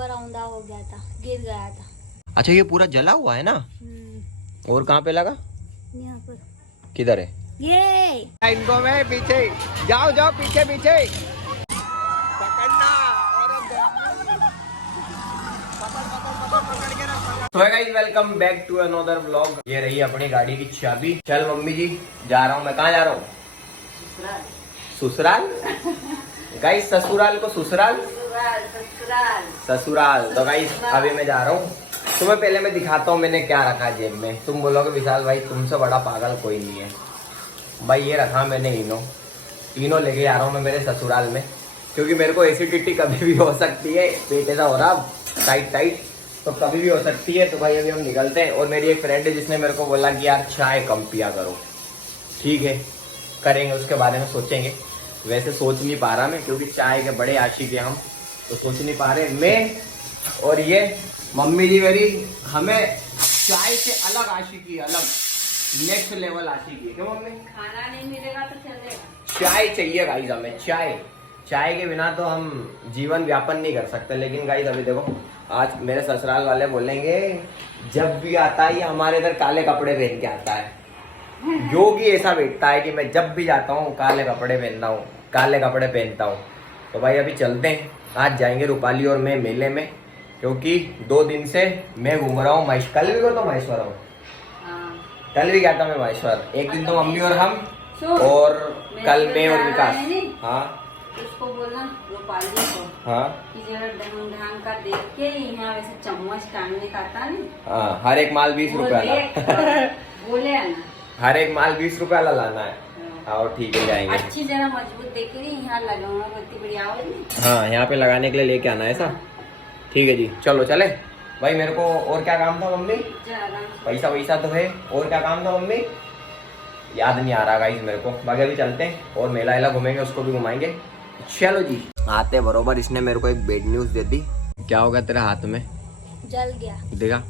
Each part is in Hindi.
कुकर औंधा हो गया था, गिर गया था। अच्छा ये पूरा जला हुआ है ना? और कहाँ पे लगा? यहाँ पर। किधर है ये इनको? मैं पीछे जाओ जाओ, पीछे पीछे पकड़ना। तो guys welcome back to another vlog. ये रही अपनी गाड़ी की चाबी। चल मम्मी जी जा रहा हूँ मैं। कहाँ जा रहा हूँ? ससुराल। गाइस ससुराल को ससुराल ससुराल। तो गाइस अभी मैं जा रहा हूँ। तुम्हें पहले मैं दिखाता हूँ मैंने क्या रखा जेब में। तुम बोलोगे विशाल भाई तुमसे बड़ा पागल कोई नहीं है। भाई ये रखा मैंने इनो लेके आ रहा हूँ मैं मेरे ससुराल में, क्योंकि मेरे को एसिडिटी कभी भी हो सकती है। पेट ऐसा हो रहा टाइट तो कभी भी हो सकती है। तो भाई अभी हम निकलते हैं। और मेरी एक फ्रेंड है जिसने मेरे को बोला कि यार चाय कम पिया करो। ठीक है करेंगे, उसके बारे में सोचेंगे। वैसे सोच नहीं पा रहा मैं, क्योंकि चाय के बड़े आशिक हैं हम, तो सोच नहीं पा रहे। मैं और ये मम्मी जी मेरी हमें चाय से अलग आशिकी है, अलग नेक्स्ट लेवल आशिकी है। क्यों मम्मी? खाना नहीं मिलेगा तो चलेगा, चाय चाहिए गाइस हमें। चाय के बिना तो हम जीवन व्यापन नहीं कर सकते। लेकिन गाइस अभी देखो, आज मेरे ससुराल वाले बोलेंगे जब भी आता है ये हमारे इधर काले कपड़े पहन के आता है। योगी ऐसा बैठता है कि मैं जब भी जाता हूँ काले कपड़े पहनता हूँ, काले कपड़े पहनता हूँ। तो भाई अभी चलते हैं। आज जाएंगे रूपाली और मैं मेले में, क्योंकि 2 दिन से मैं घूम रहा हूँ। कल भी तो महेश्वर हूँ, कल भी गया था मैं महेश्वर। एक दिन तो मम्मी और हम, और कल मैं और विकास। हाँ उसको बोलना रूपाली को, हाँ कि जरा ढंग का देख के यहाँ वैसे चम्मच टांगने का आता नहीं। हाँ हर एक माल 20 रुपए वाला। बोले है ना, हर एक माल 20 रुपए वाला लाना है। हाँ ठीक है जाएंगे। अच्छी जरा मजबूत देख के यहाँ लगाऊंगा, बहुत बढ़िया हो। हाँ यहाँ पे लगाने के लिए लेके आना है ऐसा। ठीक है जी चलो चले। भाई मेरे को और क्या काम था मम्मी? पैसा तो है, और क्या काम था मम्मी? याद नहीं आ रहा गाइस मेरे को। बाकी अभी चलते हैं और मेला वेला घूमेंगे, उसको भी घुमाएंगे। चलो जी। आते बरोबर इसने मेरे को एक बैड न्यूज दे दी। क्या होगा तेरे हाथ में? जल गया। देखा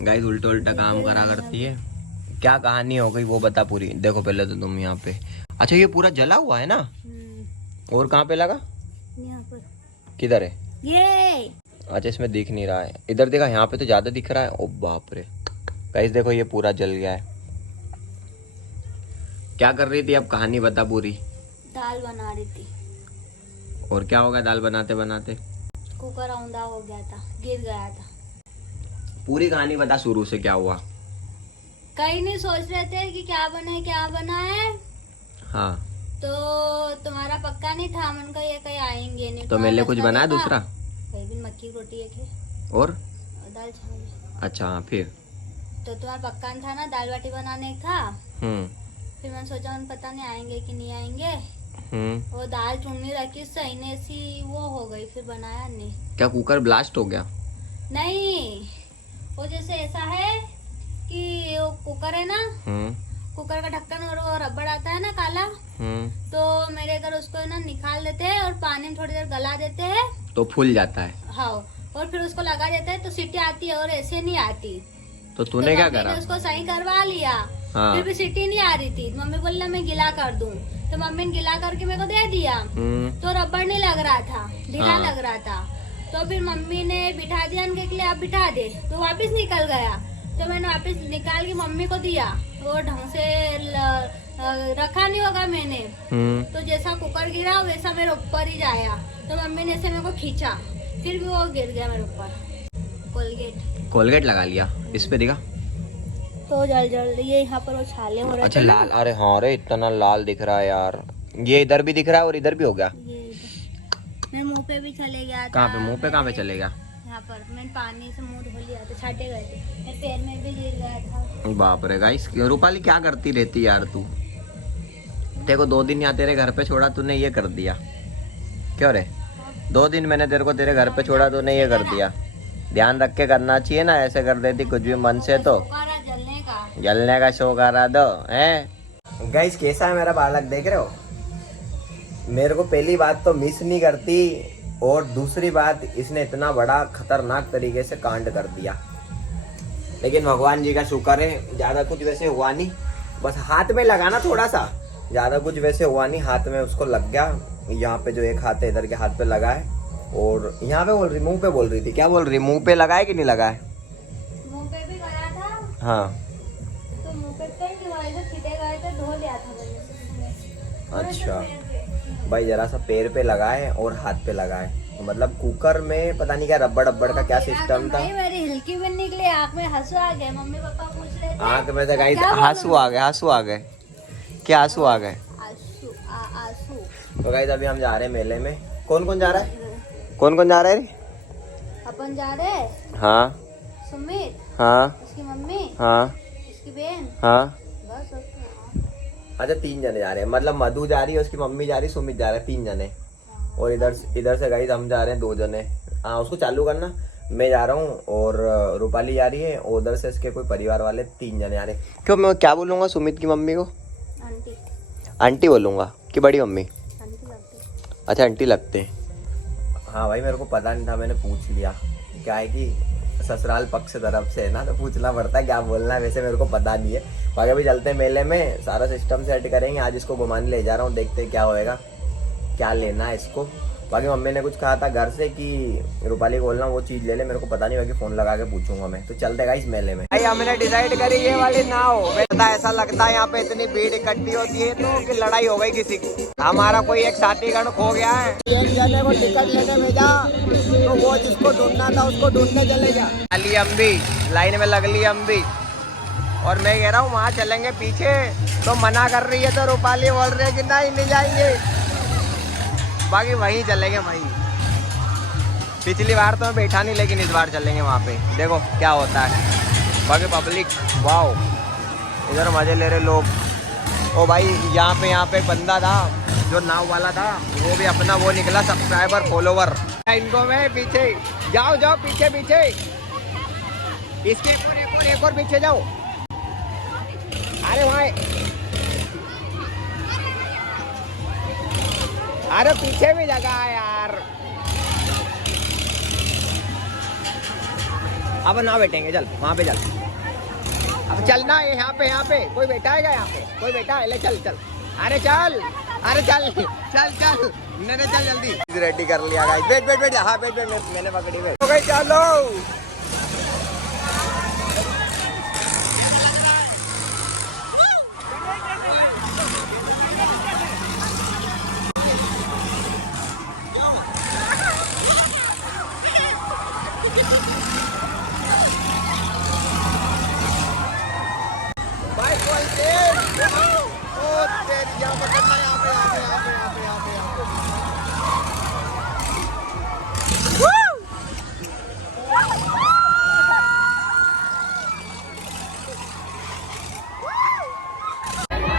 गाइस उल्टा उल्टा काम करा करती है। क्या कहानी हो गई वो बता पूरी। देखो पहले तो तुम यहाँ पे। अच्छा ये पूरा जला हुआ है ना? और कहाँ पे लगा? यहाँ पर। किधर है ये? अच्छा इसमें दिख नहीं रहा है। इधर देखा, यहाँ पे तो ज्यादा दिख रहा है। ओ बाप रे गाइस देखो ये पूरा जल गया है। क्या कर रही थी अब? कहानी बता पूरी। दाल बना रही थी। और क्या होगा दाल बनाते बनाते? कुकर औंधा हो गया था, गिर गया था। पूरी कहानी बता शुरू से, क्या हुआ? कहीं नहीं सोच रहे थे कि क्या बना है। हाँ तो तुम्हारा पक्का नहीं था, मन का ये कहीं आएंगे नहीं। तो मेरे लिए कुछ बनाया दूसरा? कहीं भी मक्की की रोटी एक है और दाल चावल। अच्छा हाँ फिर? तो तुम्हारा पक्का नहीं था ना, दाल बाटी बनाने था। फिर मैंने सोचा मन पता नहीं आएंगे कि नहीं आएंगे। वो दाल चुननी रखी सही ने सी वो हो गई, फिर बनाया नहीं। क्या कुकर ब्लास्ट हो गया? नहीं, वो जैसे ऐसा है कि वो कुकर है ना, कुकर का ढक्कन और वो रबड़ आता है ना काला, तो मेरे घर उसको ना निकाल देते हैं और पानी में थोड़ी देर गला देते हैं तो फूल जाता है। हाँ, और फिर उसको लगा देते हैं तो सीटी आती है, और ऐसे नहीं आती। तो तूने क्या करा? उसको सही करवा लिया। हाँ। फिर भी सीटी नहीं आ रही थी। मम्मी बोला मैं गिला कर दूं, तो मम्मी ने गिला करके मेरे को दे दिया। तो रबड़ नहीं लग रहा था, ढीला लग रहा था। तो फिर मम्मी ने बिठा दिया के लिए, आप बिठा दे, तो वापस निकल गया। तो मैंने वापस निकाल के मम्मी को दिया। वो ढंग से रखा नहीं होगा मैंने, तो जैसा कुकर गिरा वैसा मेरे ऊपर ही जाया। तो मम्मी ने ऐसे मेरे को खींचा, फिर भी वो गिर गया मेरे ऊपर। कोलगेट लगा लिया इस पे, दिखा तो जल ये यहाँ पर वो छाले हो रहे। अच्छा लाल, अरे हाँ रे इतना लाल दिख रहा है यार। ये इधर भी दिख रहा है और इधर भी हो गया। मेरे मुंह पे भी चले गया। कहाँ पे? मुंह पे कहाँ पे चलेगा? यहाँ पर मैंने पानी से मुंह धो लिया था, छाटे गए थे, मेरे पैर में भी गिर गया था। बाप रे गाइस, रूपाली क्या करती रहती यार तू। देखो 2 दिन यहाँ तेरे घर पे छोड़ा, तूने ये कर दिया। क्यों रे? 2 दिन मैंने तेरे को तेरे घर पे छोड़ा, तूने ये कर दिया। ध्यान रख के करना चाहिए ना, ऐसे कर देती कुछ भी मन से तो। जलने का शौक आ रहा दो है। गाइस कैसा है मेरा बालक, देख रहे हो? मेरे को पहली बात तो मिस नहीं करती, और दूसरी बात इसने इतना बड़ा खतरनाक तरीके से कांड कर दिया। लेकिन भगवान जी का शुक्र है, ज्यादा कुछ वैसे हुआ नहीं। बस हाथ में लगाना थोड़ा सा, ज्यादा कुछ वैसे हुआ नहीं। हाथ में उसको लग गया, यहाँ पे जो एक हाथ है इधर के हाथ पे लगा है, और यहाँ पे बोल रही, मुंह पे बोल रही थी, क्या बोल रही, मुंह पे लगाए कि नहीं लगाए? मुंह पे भी करा था। हाँ तो मुंह पे पेन की वजह से छिटे गए थे, धो लिया था मैंने। अच्छा भाई, जरा सा पैर पे लगाए और हाथ पे लगाए, मतलब कुकर में पता नहीं क्या रबड़ रबड़ का क्या सिस्टम था। मेरी हिलकी भी निकली, आँख में हंसू आ गए, मम्मी पापा पूछ रहे थे। आँख में तो गाइस आंसू आ गए, आंसू आ गए, क्या आंसू आ गए? आंसू। तो गाइस अभी हम जा रहे हैं मेले में। कौन कौन जा रहा है? कौन कौन जा रहा है? अपन जा रहे हैं, हाँ सुमित, हाँ इसकी मम्मी, हाँ इसकी बहन, हाँ। बस अच्छा 3 जने जा रहे हैं, मतलब मधु जा रही है, उसकी मम्मी जा रही है, सुमित जा रहा है, 3 जने। और इधर से गाइस हम जा रहे हैं 2 जने। हाँ उसको चालू करना, मैं जा रहा हूँ और रूपाली जा रही है, और उधर से इसके कोई परिवार वाले 3 जने आ रहे हैं। क्यों, मैं क्या बोलूँगा सुमित की मम्मी को? आंटी। आंटी बोलूँगा कि बड़ी मम्मी? आंटी लगती। अच्छा आंटी लगते हैं। हाँ भाई मेरे को पता नहीं था, मैंने पूछ लिया। क्या है कि ससुराल पक्ष तरफ से है ना, तो पूछना पड़ता है क्या बोलना है, वैसे मेरे को पता नहीं है। बाकी अभी चलते हैं मेले में, सारा सिस्टम सेट करेंगे। आज इसको घुमाने ले जा रहा हूँ, देखते हैं क्या होएगा, क्या लेना है इसको। बाकी मम्मी ने कुछ कहा था घर से कि रूपाली को बोलना वो चीज ले ले, मेरे को पता नहीं, बाकी फोन लगा के पूछूंगा मैं। तो चलते गाइस मेले में। भाई हमने डिसाइड करी ये वाली नाव। बेटा ऐसा लगता है यहाँ पे इतनी भीड़ इकट्ठी होती है तो कि लड़ाई हो गई किसी की। हमारा कोई एक साथीगण खो गया है, एक जने को टिकट लेने भेजा तो वो जिसको ढूंढना था उसको ढूंढने चले गया। अली हम भी लाइन में लग ली, हम भी। और मैं कह रहा हूँ वहाँ चलेंगे पीछे, तो मना कर रही है, तो रूपाली बोल रही है कि नहीं जाएंगे, बाकी वहीं चलेंगे वहीं। पिछली बार तो मैं बैठा नहीं, लेकिन इस बार चलेंगे वहाँ पे, देखो क्या होता है। बाकी पब्लिक वाओ, इधर मजे ले रहे लोग। ओ भाई यहाँ पे एक बंदा था जो नाव वाला था, वो भी अपना वो निकला सब्सक्राइबर फॉलोवर। इनको मैं पीछे जाओ पीछे इसके एक और पीछे जाओ। अरे वहाँ, अरे पीछे भी जगह है यार। अब ना बैठेंगे, चल वहाँ पे चल, अब चलना है यहाँ पे कोई बैठा है क्या? यहाँ पे कोई बैठा है, ले चल। अरे चल नहीं चल जल्दी। रेडी कर लिया गाइस, बैठ हाँ बैठ मैंने पकड़ी है। तो गई चलो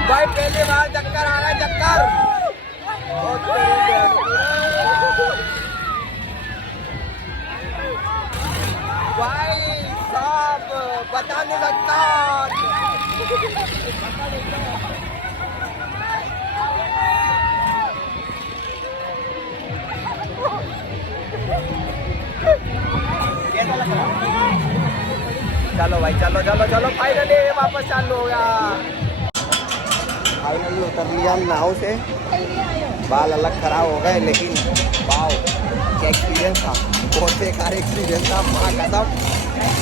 भाई पहली बार चक्कर आ रहा है, चक्कर। भाई साहब बता नहीं सकता। कैसा लग रहा है? चलो भाई चलो फाइनली वापस चालू हो गया। फाइनली उतर लिया हम नाव से, बाल अलग खराब हो गए, लेकिन वाओ क्या एक्सपीरियंस था, बहुत बेकार एक्सपीरियंस था। माँ कसम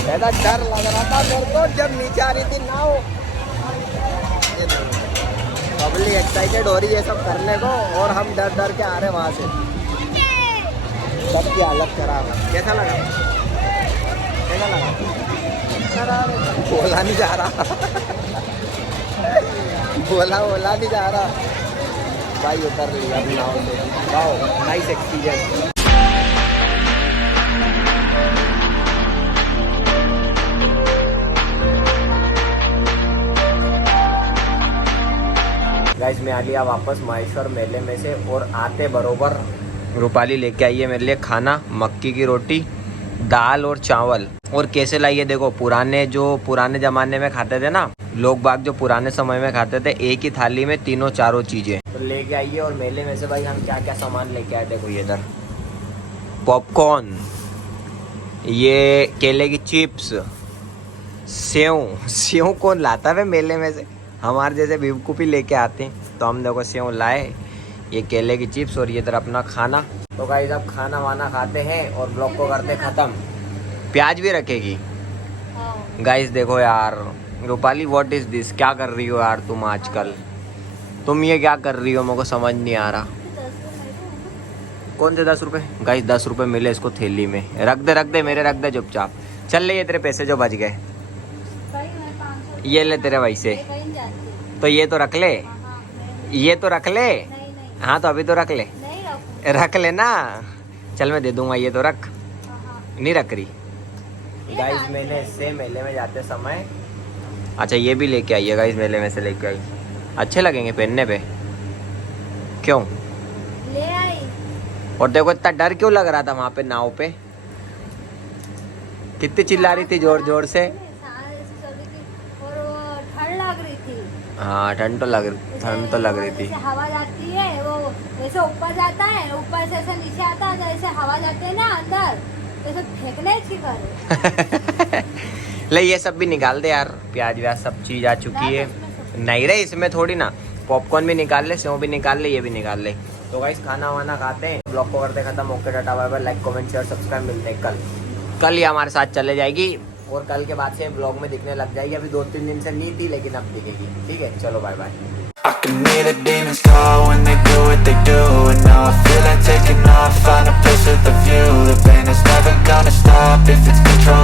ऐसा डर लग रहा था मेरे को जब नीचे आ रही थी नाव। पब्लिक एक्साइटेड हो रही है सब करने को, और हम डर के आ रहे वहाँ से। सबकी हालत खराब है। कैसा लगा? बोला नहीं जा रहा बोला नहीं जा रहा भाई। उतर लिया नाव से, वाओ नाइस एक्सपीरियंस। गाइस मैं आ लिया वापस माहेश्वर मेले में से, और आते बरोबर रूपाली लेके आई है मेरे लिए खाना, मक्की की रोटी, दाल और चावल। और कैसे लाई है देखो, पुराने जमाने में खाते थे ना लोग बाग, जो पुराने समय में खाते थे, एक ही थाली में तीनों चारों चीजें तो लेके आई है। और मेले में से भाई हम क्या क्या सामान लेके आए, देखो ये इधर पॉपकॉर्न, ये केले की चिप्स, सेव कौन लाता है मेले में से, हमारे जैसे बेवकूफ़ी लेके आते हैं। तो हम देखो सेव लाए, ये केले की चिप्स और ये इधर अपना खाना। तो गाइस अब खाना वाना खाते हैं और ब्लॉग को करते खत्म। प्याज भी रखेगी हाँ। गाइस। देखो यार रूपाली व्हाट इज दिस, क्या कर रही हो यार तुम आजकल? तुम ये क्या कर रही हो, मेरे को समझ नहीं आ रहा। कौन से 10 रुपए? गाइस 10 रुपए मिले इसको थैली में। रख दे मेरे, रख दे चुपचाप। चल ले ये तेरे पैसे जो बच गए, ये ले तेरे वैसे। कहीं जाती तो ये तो रख ले, हाँ, ये तो रख ले। नहीं हाँ तो अभी तो रख ले, नहीं रखूं। रख ले ना। चल मैं दे दूंगा, ये तो रख। हाँ, नहीं रख रही गाइस। मैंने इससे मेले में जाते समय, अच्छा ये भी लेके आई है गाइस, मेले में से लेके आई। अच्छे लगेंगे पहनने पे, क्यों? ले आई। और देखो इतना डर क्यों लग रहा था वहां पे नाव पे? कितनी चिल्ला रही थी जोर जोर से। और वो ठंड लग रही थी। हाँ ठंड तो लग रही थी। जैसे हवा जाती है वो वैसे ऊपर जाता है, ऊपर से ऐसे नीचे आता है, जैसे हवा जाते है ना अंदर, जैसे फेंकने की करे। ले ये सब भी निकाल दे यार, प्याज व्याज सब चीज आ चुकी है। नहीं रे इसमें थोड़ी ना, पॉपकॉर्न भी निकाल ले, सेव भी निकाल ले, ये भी निकाल ले। तो गाइस खाना वाना खाते हैं, ब्लॉग को करते खत्म। Okay tata bye bye, like comment share subscribe. मिलते हैं कल ये हमारे साथ चले जाएगी और कल के बाद से ब्लॉग में दिखने लग जाएगी। अभी 2-3 दिन से नहीं थी लेकिन अब दिखेगी। ठीक है चलो bye bye. I can hear the demons call when they do what they do. And now I feel like taking off, find a place with a view. The pain is never gonna stop if it's controlling